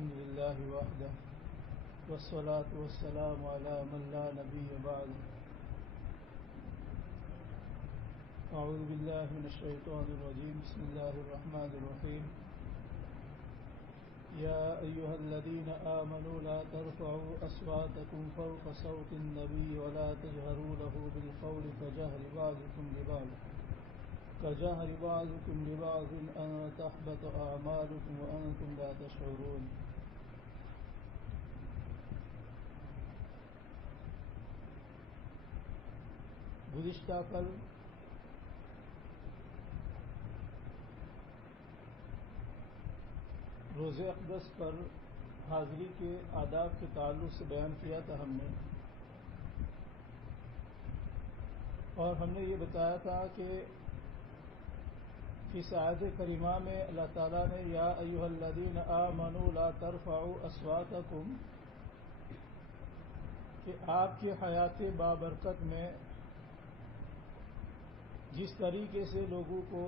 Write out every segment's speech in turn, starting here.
الحمد لله وحده والصلاة والسلام على من لا نبي بعده. أعوذ بالله من الشيطان الرجيم. بسم الله الرحمن الرحيم. يا أيها الذين آمنوا لا ترفعوا أصواتكم فوق صوت النبي ولا تجهروا له بالقول كجهر بعضكم لبعض أن تحبط أعمالكم وأنتم لا تشعرون. گزشتہ کل روزہ اقدس پر حاضری کے آداب کے تعلق سے بیان کیا تھا ہم نے، اور ہم نے یہ بتایا تھا کہ اس آیت کریمہ میں اللہ تعالیٰ نے یا ایھا الذین آمنوا لا ترفعوا اصواتکم، کہ آپ کی حیات بابرکت میں جس طریقے سے لوگوں کو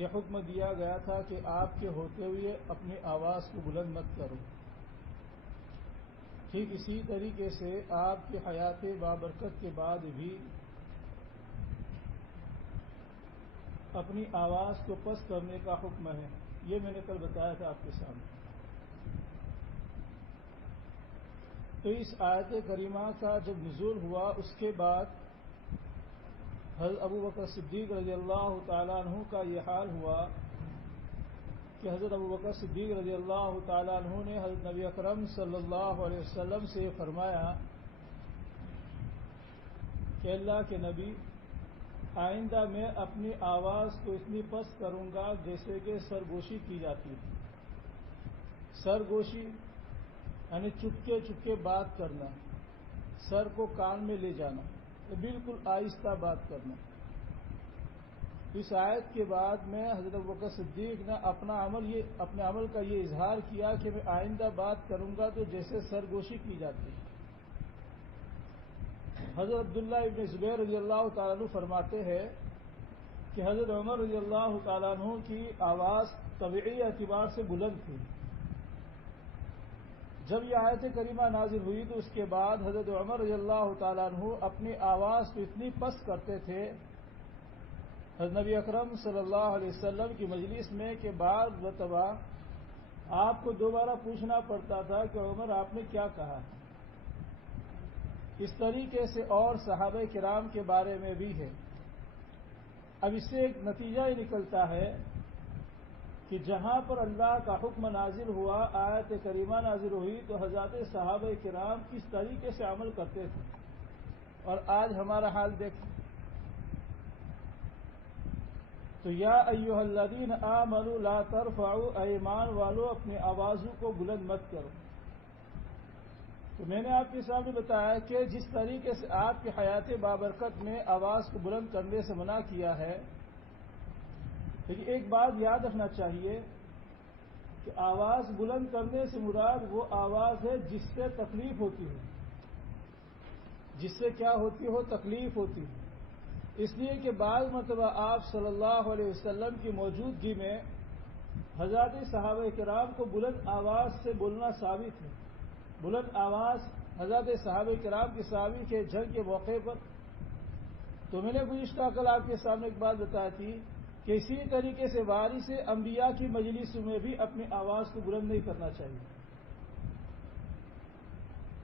یہ حکم دیا گیا تھا کہ آپ کے ہوتے ہوئے اپنی آواز کو بلند مت کرو، ٹھیک اسی طریقے سے آپ کی حیات بابرکت کے بعد بھی اپنی آواز کو پست کرنے کا حکم ہے. یہ میں نے کل بتایا تھا آپ کے سامنے. تو اس آیت کریمہ کا جب نزول ہوا اس کے بعد حضرت ابو بکر صدیق رضی اللہ تعالیٰ عنہ کا یہ حال ہوا کہ حضرت ابو بکر صدیق رضی اللہ تعالیٰ عنہ نے حضرت نبی اکرم صلی اللہ علیہ وسلم سے فرمایا کہ اللہ کے نبی، آئندہ میں اپنی آواز کو اتنی پست کروں گا جیسے کہ سرگوشی کی جاتی ہے. سرگوشی یعنی چپکے چپکے بات کرنا، سر کو کان میں لے جانا، بالکل آہستہ بات کرنا. اس آیت کے بعد میں حضرت ابوبکر صدیق نے اپنے عمل کا یہ اظہار کیا کہ میں آئندہ بات کروں گا تو جیسے سرگوشی کی جاتی ہے. حضرت عبداللہ ابن زبیر رضی اللہ تعالیٰ عنہ فرماتے ہیں کہ حضرت عمر رضی اللہ تعالیٰ عنہ کی آواز طبعی اعتبار سے بلند تھی. جب یہ آیت کریمہ نازل ہوئی تو اس کے بعد حضرت عمر رضی اللہ تعالیٰ عنہ اپنی آواز کو اتنی پست کرتے تھے حضرت نبی اکرم صلی اللہ علیہ وسلم کی مجلس میں کہ بعض مرتبہ آپ کو دوبارہ پوچھنا پڑتا تھا کہ عمر آپ نے کیا کہا. اس طریقے سے اور صحابہ کرام کے بارے میں بھی ہے. اب اس سے ایک نتیجہ یہ نکلتا ہے کہ جہاں پر اللہ کا حکم نازل ہوا، آیت کریمہ نازل ہوئی، تو حضرات صحابہ کرام کس طریقے سے عمل کرتے تھے، اور آج ہمارا حال دیکھیں. تو یا ایھا الذین آمنوا لا ترفعوا، اے ایمان والو اپنی آوازوں کو بلند مت کرو. تو میں نے آپ کے سامنے بتایا کہ جس طریقے سے آپ کی حیات بابرکت میں آواز کو بلند کرنے سے منع کیا ہے، لیکن ایک بات یاد رکھنا چاہیے کہ آواز بلند کرنے سے مراد وہ آواز ہے جس سے تکلیف ہوتی ہے، جس سے کیا ہوتی ہو، تکلیف ہوتی ہے. اس لیے کہ بعض مرتبہ آپ صلی اللہ علیہ وسلم کی موجودگی میں حضرات صحابہ کرام کو بلند آواز سے بولنا ثابت ہے. بلند آواز حضرات صحابہ کرام کی صحابی کے جنگ کے موقع پر. تو میں نے گزشتہ کل آپ کے سامنے ایک بات بتائی تھی کہ اسی طریقے سے وارث انبیاء کی مجلس میں بھی اپنی آواز کو بلند نہیں کرنا چاہیے.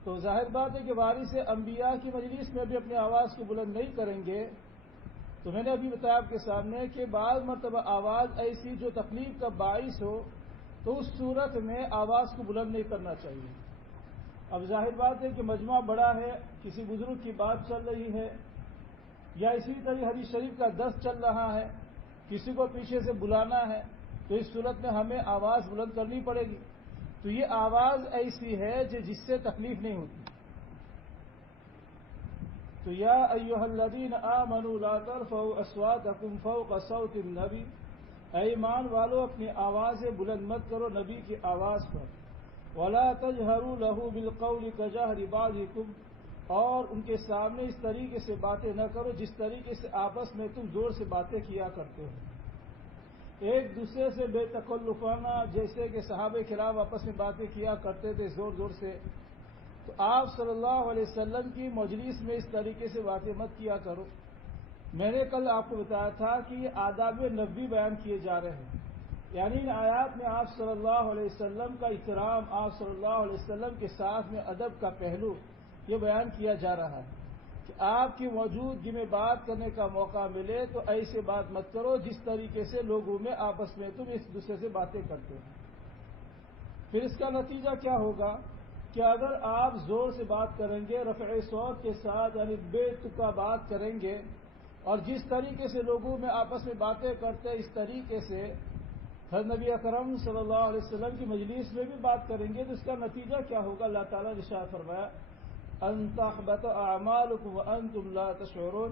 تو ظاہر بات ہے کہ وارث انبیاء کی مجلس میں بھی اپنی آواز کو بلند نہیں کریں گے. تو میں نے ابھی بتایا آپ کے سامنے کہ بعض مرتبہ آواز ایسی جو تکلیف کا باعث ہو تو اس صورت میں آواز کو بلند نہیں کرنا چاہیے. اب ظاہر بات ہے کہ مجمع بڑا ہے، کسی بزرگ کی بات چل رہی ہے، یا اسی طرح حدیث شریف کا درس چل رہا ہے، کسی کو پیچھے سے بلانا ہے، تو اس صورت میں ہمیں آواز بلند کرنی پڑے گی. تو یہ آواز ایسی ہے جس سے تکلیف نہیں ہوتی. تو یا ایھا الذین آمنوا لا ترفعوا اصواتکم فوق صوت النبی، اے ایمان والو اپنی آوازیں بلند مت کرو نبی کی آواز پر. ولا تجہروا لہ بالقول کجہر بعضکم، اور ان کے سامنے اس طریقے سے باتیں نہ کرو جس طریقے سے آپس میں تم زور سے باتیں کیا کرتے ہو. ایک دوسرے سے بے تکلفانہ جیسے کہ صحابہ کرام آپس میں باتیں کیا کرتے تھے زور زور سے، تو آپ صلی اللہ علیہ وسلم کی مجلس میں اس طریقے سے باتیں مت کیا کرو۔ میں نے کل آپ کو بتایا تھا کہ یہ آداب نبوی بیان کیے جا رہے ہیں، یعنی ان آیات میں آپ صلی اللہ علیہ وسلم کا احترام، آپ صلی اللہ علیہ وسلم کے ساتھ میں ادب کا پہلو یہ بیان کیا جا رہا ہے کہ آپ کی موجودگی میں بات کرنے کا موقع ملے تو ایسے بات مت کرو جس طریقے سے لوگوں میں آپس میں تم ایک دوسرے سے باتیں کرتے ہو۔ پھر اس کا نتیجہ کیا ہوگا کہ اگر آپ زور سے بات کریں گے، رفع صوت کے ساتھ، یعنی بے تکا بات کریں گے، اور جس طریقے سے لوگوں میں آپس میں باتیں کرتے اس طریقے سے حضرت نبی اکرم صلی اللہ علیہ وسلم کی مجلس میں بھی بات کریں گے، تو اس کا نتیجہ کیا ہوگا؟ اللہ تعالیٰ نے ارشاد فرمایا ان تحبط اعمالکم وانتم لا تشعرون،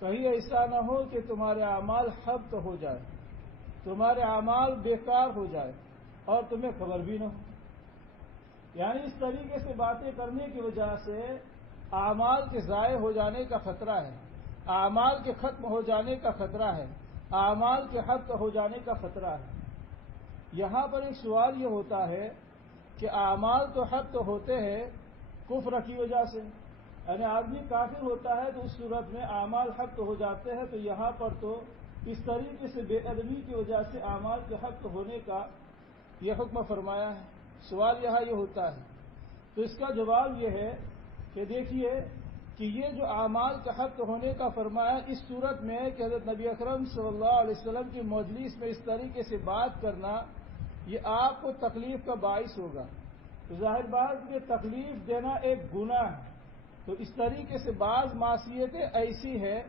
کہیں ایسا نہ ہو کہ تمہارے اعمال حبط ہو جائے، تمہارے اعمال بیکار ہو جائے اور تمہیں خبر بھی نہ ہو۔ یعنی اس طریقے سے باتیں کرنے کی وجہ سے اعمال کے ضائع ہو جانے کا خطرہ ہے، اعمال کے ختم ہو جانے کا خطرہ ہے، اعمال کے حبط ہو جانے کا خطرہ ہے۔ یہاں پر ایک سوال یہ ہوتا ہے کہ اعمال تو حبط ہوتے ہیں کفر کی وجہ سے، یعنی آدمی کافر ہوتا ہے تو اس صورت میں اعمال حبط ہو جاتے ہیں، تو یہاں پر تو اس طریقے سے بے ادبی کی وجہ سے اعمال کے حبط ہونے کا یہ حکم فرمایا ہے۔ سوال یہاں یہ ہوتا ہے، تو اس کا جواب یہ ہے کہ دیکھیے کہ یہ جو اعمال کے حبط ہونے کا فرمایا اس صورت میں کہ حضرت نبی اکرم صلی اللہ علیہ وسلم کی مجلس میں اس طریقے سے بات کرنا یہ آپ کو تکلیف کا باعث ہوگا، تو ظاہر بات کہ تکلیف دینا ایک گناہ ہے، تو اس طریقے سے بعض معصیتیں ایسی ہے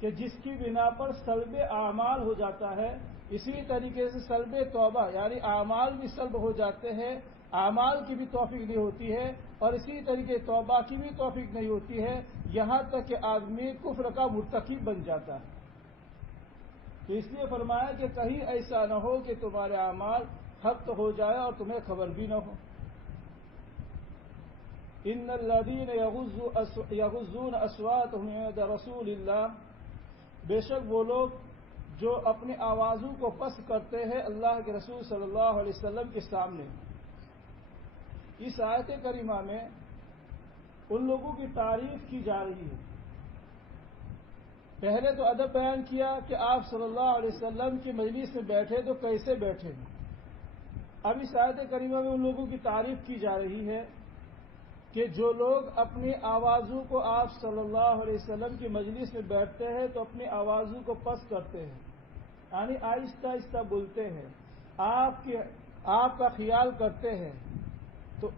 کہ جس کی بنا پر سلب اعمال ہو جاتا ہے، اسی طریقے سے سلب توبہ یعنی اعمال بھی سلب ہو جاتے ہیں، اعمال کی بھی توفیق نہیں ہوتی ہے اور اسی طریقے توبہ کی بھی توفیق نہیں ہوتی ہے، یہاں تک کہ آدمی کفر کا مرتکب بن جاتا ہے۔ تو اس لیے فرمایا کہ کہیں ایسا نہ ہو کہ تمہارے اعمال حبط ہو جائے اور تمہیں خبر بھی نہ ہو۔ ان الذین یغضون اصواتهم عند رسول اللہ، بے شک وہ لوگ جو اپنی آوازوں کو پست کرتے ہیں اللہ کے رسول صلی اللہ علیہ وسلم کے سامنے۔ اس آیت کریمہ میں ان لوگوں کی تعریف کی جا رہی ہے۔ پہلے تو ادب بیان کیا کہ آپ صلی اللہ علیہ وسلم کی مجلس میں بیٹھے تو کیسے بیٹھے، اب اس آیت کریمہ میں ان لوگوں کی تعریف کی جا رہی ہے کہ جو لوگ اپنی آوازوں کو آپ صلی اللہ علیہ وسلم کی مجلس میں بیٹھتے ہیں تو اپنی آوازوں کو پست کرتے ہیں، یعنی آہستہ آہستہ بولتے ہیں، آپ کا خیال کرتے ہیں، تو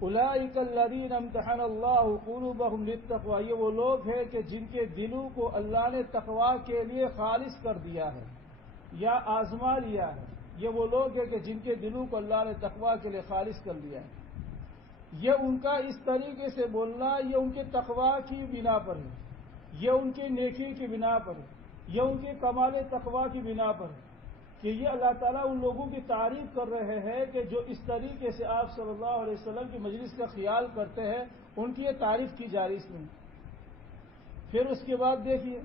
اولئک الذین امتحن اللہ قلوبہم للتقوی، یہ وہ لوگ ہیں کہ جن کے دلوں کو اللہ نے تقوی کے لیے خالص کر دیا ہے یا آزما لیا ہے، یہ وہ لوگ ہیں کہ جن کے دلوں کو اللہ نے تقوی کے لیے خالص کر دیا ہے۔ یہ ان کا اس طریقے سے بولنا یہ ان کے تقوی کی بنا پر ہے، یہ ان کی نیکی کی بنا پر ہے، یہ ان کے کمال تقوی کی بنا پر ہے کہ یہ اللہ تعالیٰ ان لوگوں کی تعریف کر رہے ہیں کہ جو اس طریقے سے آپ صلی اللہ علیہ وسلم کی مجلس کا خیال کرتے ہیں، ان کی یہ تعریف کی جا رہی اس میں۔ پھر اس کے بعد دیکھیے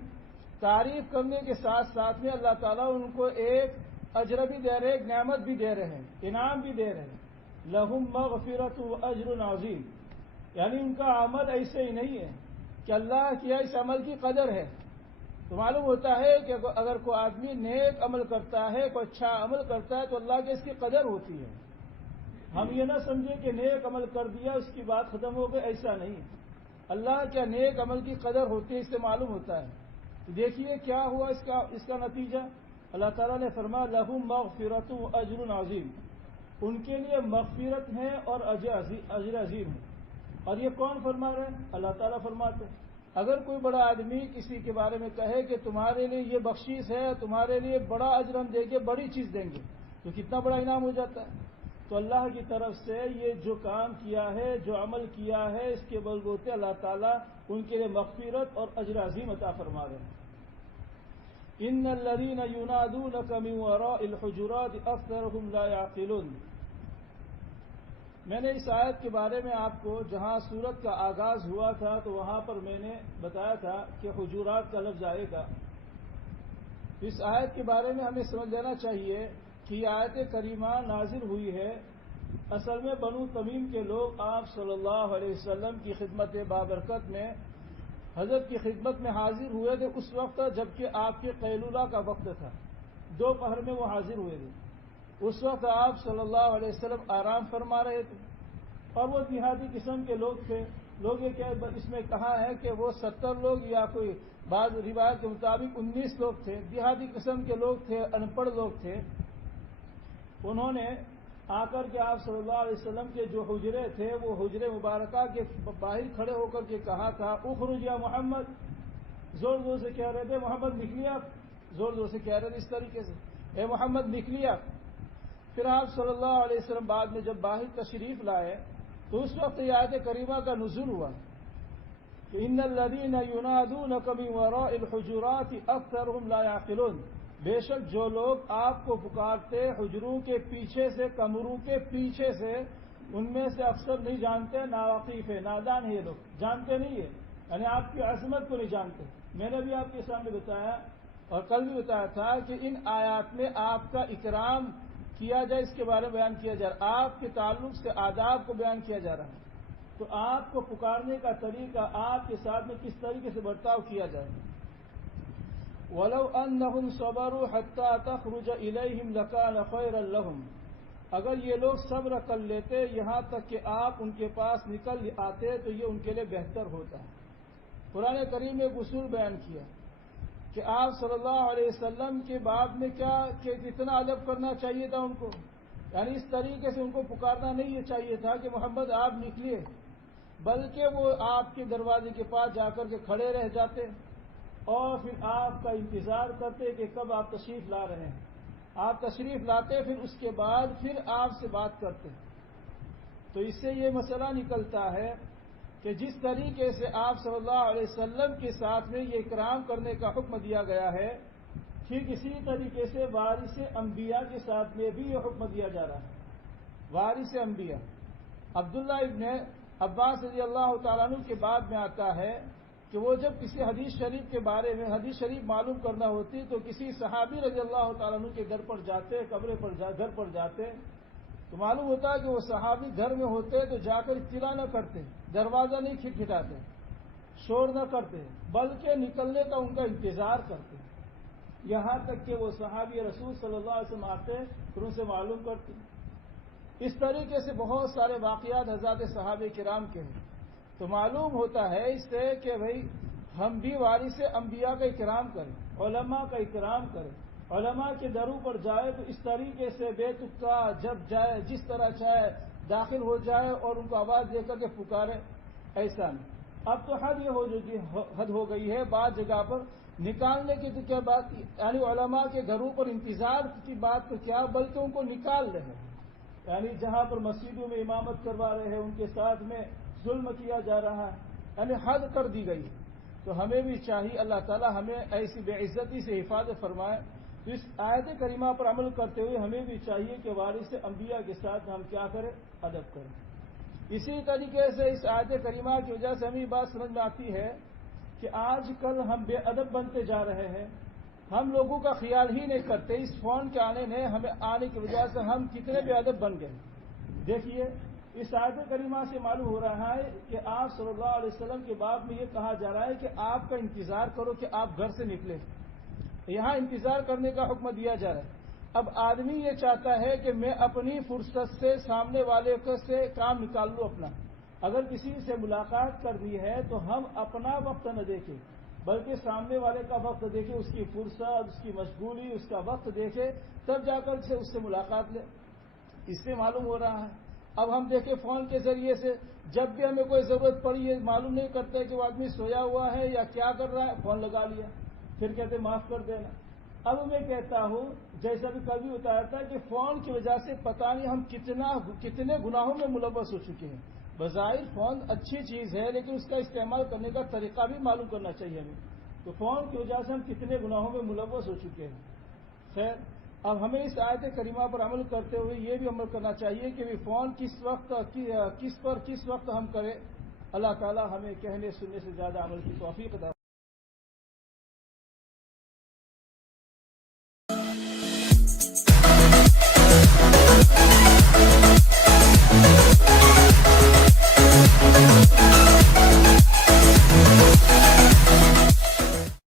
تعریف کرنے کے ساتھ ساتھ میں اللہ تعالیٰ ان کو ایک اجر بھی دے رہے ہیں، ایک نعمت بھی دے رہے ہیں، انعام بھی دے رہے ہیں، لہم مغفرۃ واجر عظیم، یعنی ان کا عمل ایسے ہی نہیں ہے کہ اللہ کیا اس عمل کی قدر ہے۔ تو معلوم ہوتا ہے کہ اگر کوئی آدمی نیک عمل کرتا ہے، کوئی اچھا عمل کرتا ہے تو اللہ کی اس کی قدر ہوتی ہے۔ ہم یہ نہ سمجھیں کہ نیک عمل کر دیا اس کی بات ختم ہو گئی، ایسا نہیں ہے، اللہ کیا نیک عمل کی قدر ہوتی ہے، اس سے معلوم ہوتا ہے۔ تو دیکھیے کیا ہوا اس کا نتیجہ، اللہ تعالیٰ نے فرمایا لہم مغفرۃ واجر عظیم، ان کے لیے مغفرت ہے اور اجر عظیم ہے۔ اور یہ کون فرما رہے ہیں؟ اللہ تعالیٰ فرماتے ہیں۔ اگر کوئی بڑا آدمی کسی کے بارے میں کہے کہ تمہارے لیے یہ بخشش ہے، تمہارے لیے بڑا اجر ہم دیں گے، بڑی چیز دیں گے، تو کتنا بڑا انعام ہو جاتا ہے۔ تو اللہ کی طرف سے یہ جو کام کیا ہے، جو عمل کیا ہے، اس کے بلبوتے اللہ تعالیٰ ان کے لیے مغفرت اور اجر عظیم عطا فرما رہے ہیں۔ ان الذین ینادونک من وراء الحجرات اکثرهم لا یعقلون، میں نے اس آیت کے بارے میں آپ کو جہاں سورت کا آغاز ہوا تھا تو وہاں پر میں نے بتایا تھا کہ حجرات کا لفظ آئے گا، اس آیت کے بارے میں ہمیں سمجھ لینا چاہیے کہ یہ آیت کریمہ نازل ہوئی ہے اصل میں بنو تمیم کے لوگ آپ صلی اللہ علیہ وسلم کی خدمت بابرکت میں حضرت کی خدمت میں حاضر ہوئے تھے اس وقت جبکہ آپ کے قیلولہ کا وقت تھا، دوپہر میں وہ حاضر ہوئے تھے۔ اس وقت آپ صلی اللہ علیہ وسلم آرام فرما رہے تھے اور وہ دیہاتی قسم کے لوگ تھے۔ لوگ یہ کہ اس میں کہا ہے کہ وہ 70 لوگ یا کوئی بعض روایت کے مطابق 19 لوگ تھے، دیہاتی قسم کے لوگ تھے، ان پڑھ لوگ تھے۔ انہوں نے آ کر کے آپ صلی اللہ علیہ وسلم کے جو حجرے تھے وہ حجرے مبارکہ کے باہر کھڑے ہو کر کے کہا تھا اخرج یا محمد، زور زور سے کہہ رہے تھے محمد نکلیے آپ، زور زور سے کہہ رہے تھے اس طریقے سے اے محمد نکلیے آپ۔ پھر آپ صلی اللہ علیہ وسلم بعد میں جب باہر تشریف لائے تو اس وقت یہ آیت کریمہ کا نزول ہوا کہ ان الذین ینادونک من وراء الحجرات اکثرهم لا یعقلون، بے شک جو لوگ آپ کو پکارتے حجروں کے پیچھے سے، کمروں کے پیچھے سے، ان میں سے اکثر نہیں جانتے، ناواقف ہے، نادان ہے، یہ لوگ جانتے نہیں ہے، یعنی آپ کی عظمت کو نہیں جانتے۔ میں نے بھی آپ کے سامنے بتایا اور کل بھی بتایا تھا کہ ان آیات میں آپ کا اکرام کیا جائے، اس کے بارے میں بیان کیا جا رہا ہے، آپ کے تعلق سے آداب کو بیان کیا جا رہا ہے، تو آپ کو پکارنے کا طریقہ، آپ کے ساتھ میں کس طریقے سے برتاؤ کیا جائے۔ وَلَوْ أَنَّهُمْ صَبَرُوا حَتَّى تَخْرُجَ إِلَيْهِمْ لَكَانَ خَيْرًا لَهُمْ، اگر یہ لوگ صبر کر لیتے یہاں تک کہ آپ ان کے پاس نکل آتے تو یہ ان کے لیے بہتر ہوتا ہے۔ قرآن کریم نے ایک اصول بیان کیا کہ آپ صلی اللہ علیہ وسلم کے بعد میں کیا کہ کتنا ادب کرنا چاہیے تھا ان کو، یعنی اس طریقے سے ان کو پکارنا نہیں یہ چاہیے تھا کہ محمد آپ نکلیے، بلکہ وہ آپ کے دروازے کے پاس جا کر کے کھڑے رہ جاتے اور پھر آپ کا انتظار کرتے کہ کب آپ تشریف لا رہے ہیں۔ آپ تشریف لاتے پھر اس کے بعد پھر آپ سے بات کرتے۔ تو اس سے یہ مسئلہ نکلتا ہے کہ جس طریقے سے آپ صلی اللہ علیہ وسلم کے ساتھ میں یہ اکرام کرنے کا حکم دیا گیا ہے، ٹھیک اسی طریقے سے وارث انبیاء کے ساتھ میں بھی یہ حکم دیا جا رہا ہے۔ وارث انبیاء عبداللہ ابن عباس رضی اللہ تعالیٰ عنہ کے بعد میں آتا ہے کہ وہ جب کسی حدیث شریف کے بارے میں حدیث شریف معلوم کرنا ہوتی تو کسی صحابی رضی اللہ تعالیٰ عنہ کے گھر پر جاتے، گھر پر جاتے تو معلوم ہوتا ہے کہ وہ صحابی گھر میں ہوتے تو جا کر اطلاع نہ کرتے، دروازہ نہیں کھٹکھٹاتے، شور نہ کرتے، بلکہ نکلنے کا ان کا انتظار کرتے، یہاں تک کہ وہ صحابی رسول صلی اللہ علیہ وسلم آتے پھر ان سے معلوم کرتے۔ اس طریقے سے بہت سارے واقعات حضرات صحابہ کرام کے ہیں، تو معلوم ہوتا ہے اس سے کہ بھئی ہم بھی وارث انبیاء کا اکرام کریں، علماء کا اکرام کریں، علماء کے دروں پر جائے تو اس طریقے سے بے تکا جب جائے جس طرح چاہے داخل ہو جائے اور ان کو آواز دے کر کے پکارے، ایسا نہیں۔ اب تو حد ہو گئی ہے، بعض جگہ پر نکالنے کی تو کیا بات، یعنی علماء کے گھروں پر انتظار کی بات تو کیا بلکہ ان کو نکال رہے ہیں، یعنی جہاں پر مسجدوں میں امامت کروا رہے ہیں ان کے ساتھ میں ظلم کیا جا رہا ہے، یعنی حد کر دی گئی۔ تو ہمیں بھی چاہیے اللہ تعالی ہمیں ایسی بے عزتی سے حفاظت فرمائے، تو اس آیت کریمہ پر عمل کرتے ہوئے ہمیں بھی چاہیے کہ وارث انبیاء کے ساتھ ہم کیا کریں، ادب کریں۔ اسی طریقے سے اس آیت کریمہ کی وجہ سے ہمیں بات سمجھ میں آتی ہے کہ آج کل ہم بے ادب بنتے جا رہے ہیں، ہم لوگوں کا خیال ہی نہیں کرتے، اس فون کے آنے کی وجہ سے ہم کتنے بے ادب بن گئے۔ دیکھیے اس آیت کریمہ سے معلوم ہو رہا ہے کہ آپ صلی اللہ علیہ وسلم کے باب میں یہ کہا جا رہا ہے کہ آپ کا انتظار کرو کہ آپ گھر سے نکلیں، یہاں انتظار کرنے کا حکم دیا جا رہا ہے۔ اب آدمی یہ چاہتا ہے کہ میں اپنی فرصت سے سامنے والے سے کام نکال لوں اپنا، اگر کسی سے ملاقات کرنی ہے تو ہم اپنا وقت نہ دیکھیں بلکہ سامنے والے کا وقت دیکھیں، اس کی فرصت، اس کی مشغولی، اس کا وقت دیکھیں، تب جا کر اس سے ملاقات لیں۔ اس سے معلوم ہو رہا ہے اب ہم دیکھیں فون کے ذریعے سے جب بھی ہمیں کوئی ضرورت پڑی ہے معلوم نہیں کرتے کہ وہ آدمی سویا ہوا ہے یا کیا کر رہا ہے، فون لگا لیا، پھر کہتے معاف کر دینا۔ اب میں کہتا ہوں جیسا بھی کبھی بتایا تھا کہ فون کی وجہ سے پتہ نہیں ہم کتنے گناہوں میں ملوث ہو چکے ہیں۔ بظاہر فون اچھی چیز ہے لیکن اس کا استعمال کرنے کا طریقہ بھی معلوم کرنا چاہیے ہمیں، تو فون کی وجہ سے ہم کتنے گناہوں میں ملوث ہو چکے ہیں۔ خیر اب ہمیں اس آیت کریمہ پر عمل کرتے ہوئے یہ بھی عمل کرنا چاہیے کہ فون کس وقت ہم کریں۔ اللہ تعالی ہمیں کہنے سننے سے زیادہ عمل کی توفیق عطا